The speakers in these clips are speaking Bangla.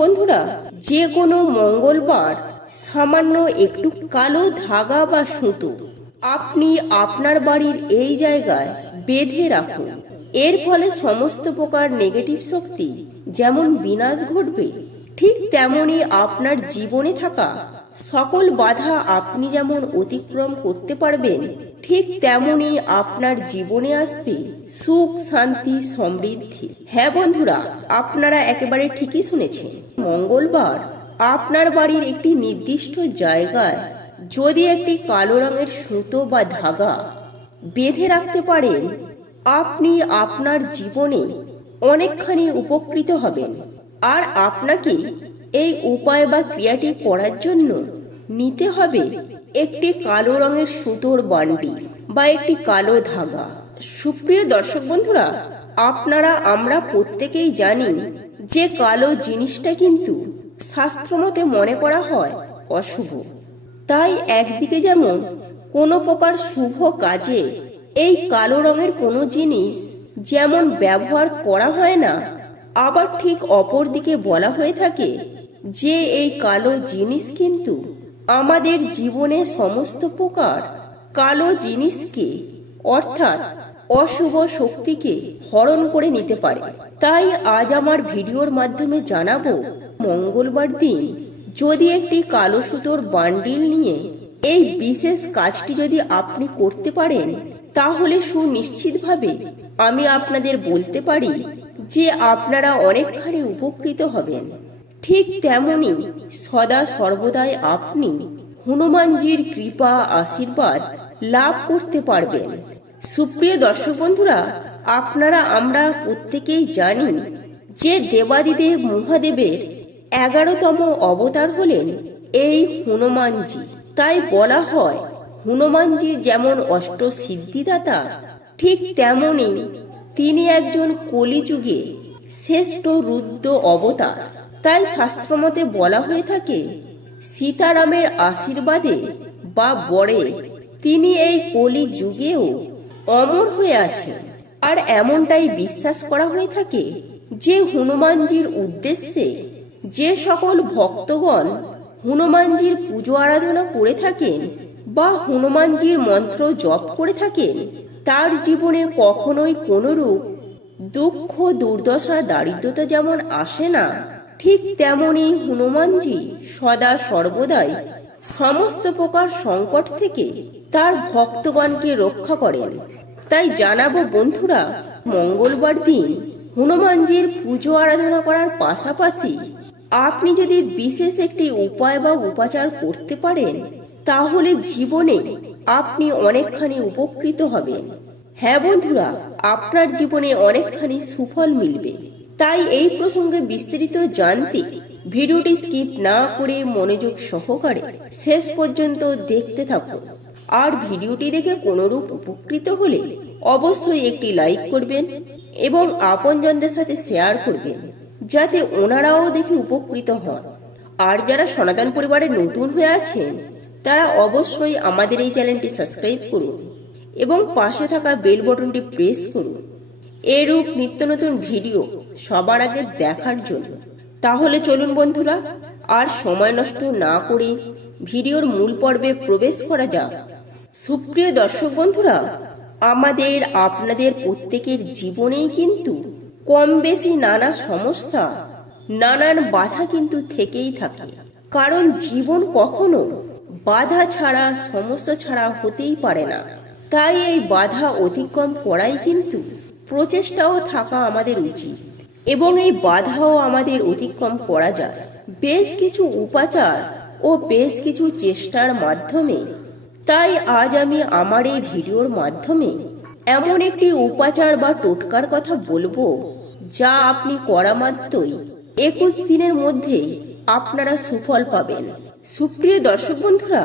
বন্ধুরা, যে কোনো মঙ্গলবার সামান্য একটু কালো ধাগা বা সুতো আপনি আপনার বাড়ির এই জায়গায় বেঁধে রাখুন। এর ফলে সমস্ত প্রকার নেগেটিভ শক্তি যেমন বিনাশ ঘটবে, ঠিক তেমনি আপনার জীবনে থাকা সকল বাধা আপনি যেমন অতিক্রম করতে পারবেন, ঠিক তেমনি আপনার জীবনে আসবে সুখ, শান্তি, সমৃদ্ধি। হ্যাঁ বন্ধুরা, আপনারা একেবারে ঠিকই শুনেছেন। মঙ্গলবার আপনার বাড়ির একটি নির্দিষ্ট জায়গায় যদি একটি কালো রঙের সুতো বা ধাগা বেঁধে রাখতে পারেন, আপনি আপনার জীবনে অনেকখানি উপকৃত হবেন। আর আপনাকে এই উপায় বা ক্রিয়াটি করার জন্য নিতে হবে একটি কালো রঙের সুতোর বান্ডিল বা একটি কালো ধাগা। সুপ্রিয় দর্শক বন্ধুরা, আমরা প্রত্যেকেই জানি যে কালো জিনিসটা কিন্তু শাস্ত্রমতে মনে করা হয় অশুভ। তাই একদিকে যেমন কোনো প্রকার শুভ কাজে এই কালো রঙের কোনো জিনিস যেমন ব্যবহার করা হয় না, আবার ঠিক অপর দিকে বলা হয়ে থাকে যে এই কালো জিনিস কিন্তু আমাদের জীবনে সমস্ত প্রকার কালো জিনিসকে অর্থাৎ অশুভ শক্তিকে হরণ করে নিতে পারে। তাই আজ আমার ভিডিওর মাধ্যমে জানাবো, মঙ্গলবার দিন যদি একটি কালো সুতোর বান্ডিল নিয়ে এই বিশেষ কাজটি যদি আপনি করতে পারেন, তাহলে সুনিশ্চিতভাবে আমি আপনাদের বলতে পারি যে আপনারা অনেকখানি উপকৃত হবেন। ঠিক তেমনি সদা সর্বদাই আপনি হনুমানজির কৃপা আশীর্বাদ লাভ করতে পারবেন। সুপ্রিয় দর্শক বন্ধুরা, আমরা প্রত্যেকেই জানি যে দেবাদিদেব মহাদেবের 11তম অবতার হলেন এই হনুমানজি। তাই বলা হয় হনুমানজি যেমন অষ্ট সিদ্ধিদাতা, ঠিক তেমনি তিনি একজন কলিযুগে শ্রেষ্ঠ রুদ্র অবতার। তাই শাস্ত্রমতে বলা হয়ে থাকে সীতারামের আশীর্বাদে বা বরে তিনি এই কলি যুগেও অমর হয়ে আছেন। আর এমনটাই বিশ্বাস করা হয়ে থাকে যে হনুমানজির উদ্দেশ্যে যে সকল ভক্তগণ হনুমানজির পুজো আরাধনা করে থাকেন বা হনুমানজির মন্ত্র জপ করে থাকেন, তার জীবনে কখনোই কোনরূপ দুঃখ, দুর্দশা, দারিদ্রতা যেমন আসে না, ঠিক তেমনি হনুমানজি সদা সর্বদাই সমস্ত প্রকার সংকট থেকে তার ভক্তগণকে রক্ষা করেন। তাই জানাবো বন্ধুরা, মঙ্গলবার দিন হনুমানজির পুজো আরাধনা করার পাশাপাশি আপনি যদি বিশেষ একটি উপায় বা উপাচার করতে পারেন, তাহলে জীবনে আপনি অনেকখানি উপকৃত হবেন। হ্যাঁ বন্ধুরা, আপনার জীবনে অনেকখানি সুফল মিলবে। তাই এই প্রসঙ্গে বিস্তারিত জানতে ভিডিওটি স্কিপ না করে মনোযোগ সহকারে শেষ পর্যন্ত দেখতে থাকুন। আর ভিডিওটি দেখে কোনরূপ উপকৃত হলে অবশ্যই একটি লাইক করবেন এবং আপনজনদের সাথে শেয়ার করবেন, যাতে ওনারাও দেখে উপকৃত হন। আর যারা সনাতন পরিবারে নতুন হয়ে আছেন, তারা অবশ্যই আমাদের এই চ্যানেলটি সাবস্ক্রাইব করুন এবং পাশে থাকা বেল বাটনটি প্রেস করুন এরূপ নিত্য নতুন ভিডিও সবার আগে দেখার জন্য। তাহলে চলুন বন্ধুরা, আর সময় নষ্ট না করে ভিডিওর মূল পর্বে প্রবেশ করা যাক। সুপ্রিয় দর্শক বন্ধুরা, আপনাদের প্রত্যেকের জীবনেই কিন্তু কম বেশি নানা সমস্যা, নানান বাধা কিন্তু থেকেই থাকে। কারণ জীবন কখনো বাধা ছাড়া, সমস্যা ছাড়া হতেই পারে না। তাই এই বাধা অতিক্রম করাই কিন্তু প্রচেষ্টাও থাকা আমাদের উচিত, এবং এই বাধাও আমাদের অতিক্রম করা যায় বেশ কিছু উপাচার ও বেশ কিছু চেষ্টার মাধ্যমে। তাই আজ আমি আমার এই ভিডিওর মাধ্যমে এমন একটি উপাচার বা টোটকার কথা বলবো, যা আপনি করা মাত্রই 21 দিনের মধ্যেই আপনারা সুফল পাবেন। সুপ্রিয় দর্শক বন্ধুরা,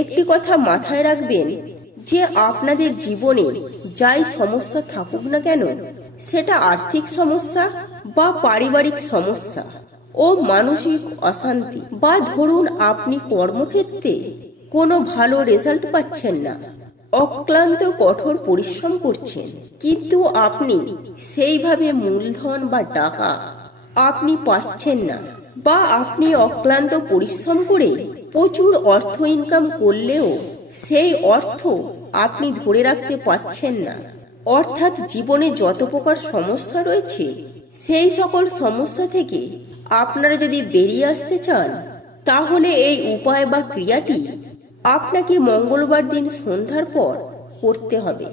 একটি কথা মাথায় রাখবেন যে আপনাদের জীবনে যাই সমস্যা থাকুক না কেন, সেটা আর্থিক সমস্যা বা পারিবারিক সমস্যা ও মানসিক অশান্তি, বা ধরুন আপনি কর্মক্ষেত্রে কোনো ভালো রেজাল্ট পাচ্ছেন না, অক্লান্ত কঠোর পরিশ্রম করছেন, কিন্তু আপনি সেইভাবে মূলধন বা টাকা আপনি পাচ্ছেন না, বা আপনি অক্লান্ত পরিশ্রম করে প্রচুর অর্থ ইনকাম করলেও সেই অর্থ আপনি ধরে রাখতে পারছেন না, অর্থাৎ জীবনে যত প্রকার সমস্যা রয়েছে সেই সকল সমস্যা থেকে আপনারা যদি বেরিয়ে আসতে চান, তাহলে এই উপায় বা ক্রিয়াটি আপনাকে মঙ্গলবার দিন সন্ধ্যার পর করতে হবে।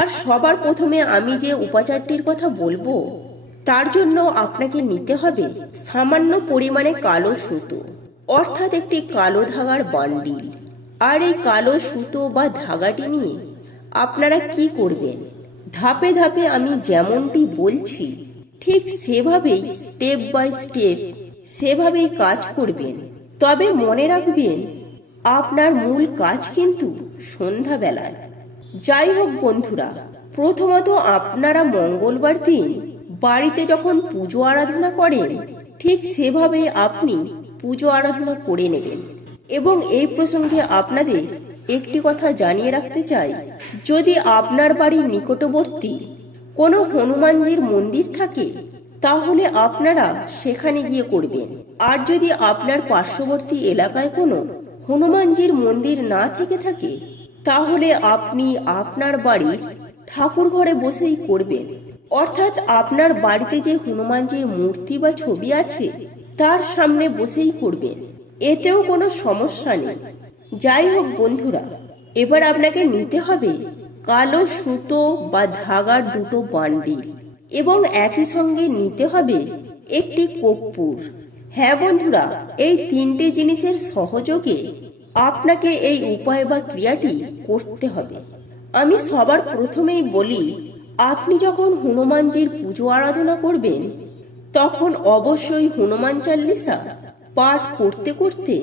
আর সবার প্রথমে আমি যে উপাচারটির কথা বলবো তার জন্য আপনাকে নিতে হবে সামান্য পরিমাণে কালো সুতো, অর্থাৎ একটি কালো ধাগার বান্ডিল। আর এই কালো সুতো বা ধাগাটি নিয়ে আপনারা কি করবেন, ধাপে ধাপে আমি যেমনটি বলছি ঠিক সেভাবেই স্টেপ বাই স্টেপ সেভাবেই কাজ করবেন। তবে মনে রাখবেন আপনার মূল কাজ কিন্তু সন্ধ্যাবেলায়। যাই হোক বন্ধুরা, প্রথমত আপনারা মঙ্গলবার দিন বাড়িতে যখন পুজো আরাধনা করেন ঠিক সেভাবেই আপনি পুজো আরাধনা করে নেবেন। এবং এই প্রসঙ্গে আপনাদের একটি কথা জানিয়ে রাখতে চাই, যদি আপনার বাড়ির নিকটবর্তী কোনো হনুমানজির মন্দির থাকে তাহলে আপনারা সেখানে গিয়ে করবেন। আর যদি আপনার পার্শ্ববর্তী এলাকায় কোনো হনুমানজির মন্দির না থেকে থাকে তাহলে আপনি আপনার বাড়ির ঠাকুর ঘরে বসেই করবেন, অর্থাৎ আপনার বাড়িতে যে হনুমানজির মূর্তি বা ছবি আছে তার সামনে বসেই করবেন, এতেও কোনো সমস্যা নেই। যাই হোক বন্ধুরা, এবার আপনাকে নিতে হবে কালো সুতো বা ধাগার দুটো বান্ডিল এবং একই সঙ্গে নিতে হবে একটি কর্পূর। হ্যাঁ বন্ধুরা, এই তিনটে জিনিসের সহযোগে আপনাকে এই উপায় বা ক্রিয়াটি করতে হবে। আমি সবার প্রথমেই বলি, আপনি যখন হনুমানজির পুজো আরাধনা করবেন তখন অবশ্যই হনুমান চাল্লিশা পাঠ করতে করতে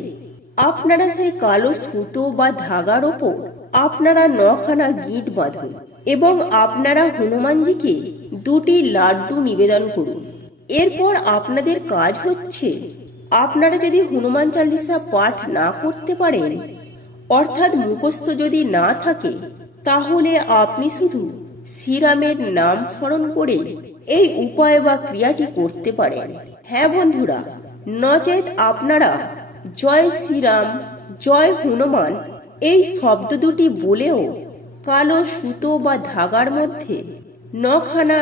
আপনারা সেই কালো সুতো বা ধাগার ওপর আপনারা 9খানা গিঁট বাঁধুন এবং আপনারা হনুমানজিকে 2টি লাড্ডু নিবেদন করুন। এরপর আপনাদের কাজ হচ্ছে, আপনারা যদি হনুমান চাল্লিশা পাঠ না করতে পারেন, অর্থাৎ মুখস্থ যদি না থাকে, তাহলে আপনি শুধু শ্রীরামের নাম স্মরণ করে এই উপায় বা ক্রিয়াটি করতে পারেন। হ্যাঁ বন্ধুরা, নচেত আপনারা জয় শ্রীরাম জয় হনুমান এই শব্দ দুটি বলেও কালো সুতো বা ধাগার মধ্যে 9খানা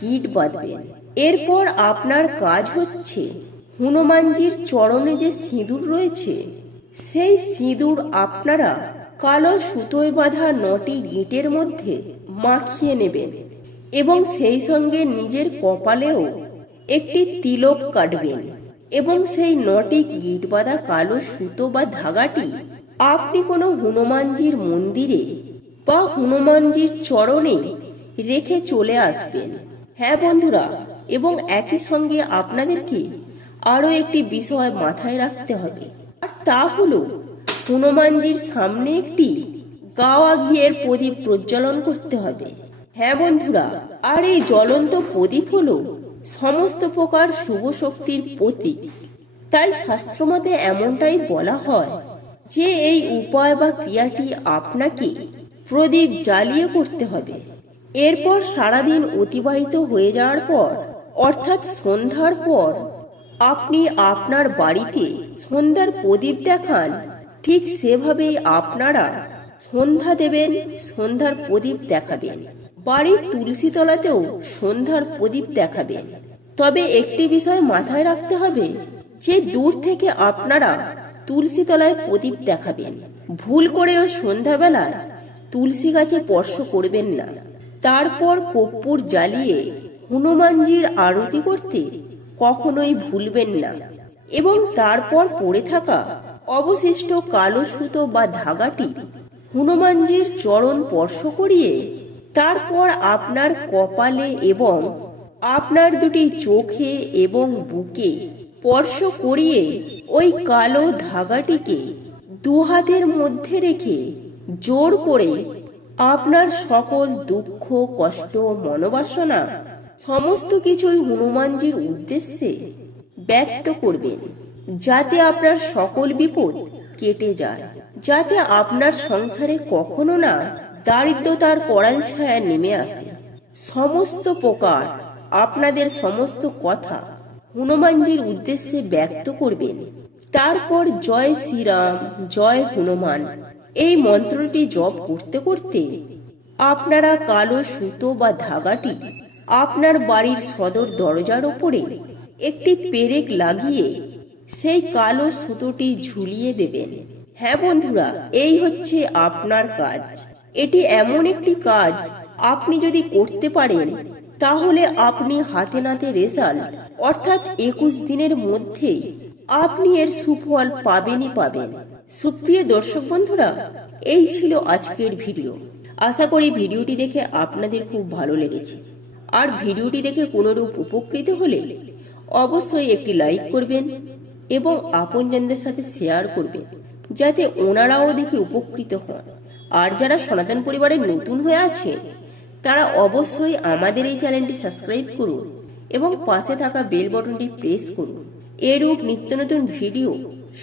গিঁট বাঁধবেন। এরপর আপনার কাজ হচ্ছে, হনুমানজির চরণে যে সিঁদুর রয়েছে সেই সিঁদুর আপনারা কালো সুতোয় বাঁধা 9টি গিঁটের মধ্যে মাখিয়ে নেবেন এবং সেই সঙ্গে নিজের কপালেও একটি তিলক কাটবেন এবং সেই 9টি গিঁট বাঁধা কালো সুতো বা ধাগাটি আপনি কোনো হনুমানজির মন্দিরে বা হনুমানজির চরণে রেখে চলে আসবেন। হ্যাঁ বন্ধুরা, এবং একই সঙ্গে আপনাদেরকে আরও একটি বিষয় মাথায় রাখতে হবে, আর তা হলো হনুমানজির সামনে একটি গাওয়া ঘিয়ের প্রদীপ প্রজ্বলন করতে হবে। হ্যাঁ বন্ধুরা, আর এই জ্বলন্ত প্রদীপ হলো সমস্ত প্রকার শুভ শক্তির প্রতীক। তাই শাস্ত্রমতে এমনটাই বলা হয় যে এই উপায় বা ক্রিয়াটি আপনাকে প্রদীপ জ্বালিয়ে করতে হবে। এরপর সারাদিন অতিবাহিত হয়ে যাওয়ার পর, অর্থাৎ সন্ধ্যার পর আপনি আপনার বাড়িতে সন্ধ্যার প্রদীপ দেখান, ঠিক সেভাবেই আপনারা সন্ধ্যা দেবেন, সন্ধ্যার প্রদীপ দেখাবেন। বাড়ির তুলসী তলাতেও সন্ধ্যার প্রদীপ দেখাবেন। তবে একটি বিষয় মাথায় রাখতে হবে যে দূর থেকে আপনারা তুলসী তলায় প্রদীপ দেখাবেন, ভুল করেও সন্ধ্যাবেলায় তুলসী গাছে স্পর্শ করবেন না। তারপর কর্পূর জ্বালিয়ে হনুমানজির আরতি করতে কখনোই ভুলবেন না এবং তারপর পড়ে থাকা অবশিষ্ট কালো সুতো বা ধাগাটি হনুমানজির চরণ স্পর্শ করিয়ে তারপর আপনার কপালে এবং আপনার দুটি চোখে এবং বুকে স্পর্শ করিয়ে ওই কালো ধাগাটিকে 2 হাতের মধ্যে রেখে জোর করে আপনার সকল দুঃখ কষ্ট মনোবাসনা সমস্ত কিছুই হনুমানজির উদ্দেশ্যে ব্যক্ত করবেন, যাতে আপনার সকল বিপদ কেটে যায়, যাতে আপনার সংসারে কখনো না দারিদ্রতার করাল ছায়া নেমে আসে। সমস্ত প্রকার আপনাদের সমস্ত কথা হনুমানজির উদ্দেশ্যে ব্যক্ত করবেন। তারপর জয় শ্রীরাম জয় হনুমান এই মন্ত্রটি জপ করতে করতে আপনারা কালো সুতো বা ধাগাটি আপনার বাড়ির সদর দরজার ওপরে একটি পেরেক লাগিয়ে সেই কালো সুতোটি ঝুলিয়ে দেবেন। হ্যাঁ বন্ধুরা, এই হচ্ছে আপনার কাজ। এটি এমন একটি কাজ আপনি যদি করতে পারেন তাহলে আপনি হাতে নাতে রেজাল্ট অর্থাৎ 21 দিনের মধ্যেই আপনি এর সুফল পাবেনই পাবেন। সুপ্রিয় দর্শক বন্ধুরা, এই ছিল আজকের ভিডিও। আশা করি ভিডিওটি দেখে আপনাদের খুব ভালো লেগেছে। আর ভিডিওটি দেখে কোনোরূপ উপকৃত হলে অবশ্যই একটি লাইক করবেন এবং আপনজনদের সাথে শেয়ার করবেন, যাতে ওনারাও দেখে উপকৃত হন। আর যারা সনাতন পরিবারে নতুন হয়ে আছে তারা অবশ্যই আমাদের এই চ্যানেলটি সাবস্ক্রাইব করুন এবং পাশে থাকা বেল বাটনটি প্রেস করুন এরূপ নিত্য নতুন ভিডিও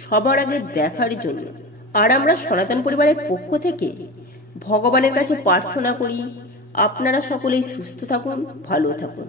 সবার আগে দেখার জন্য। আর আমরা সনাতন পরিবারের পক্ষ থেকে ভগবানের কাছে প্রার্থনা করি আপনারা সকলেই সুস্থ থাকুন, ভালো থাকুন।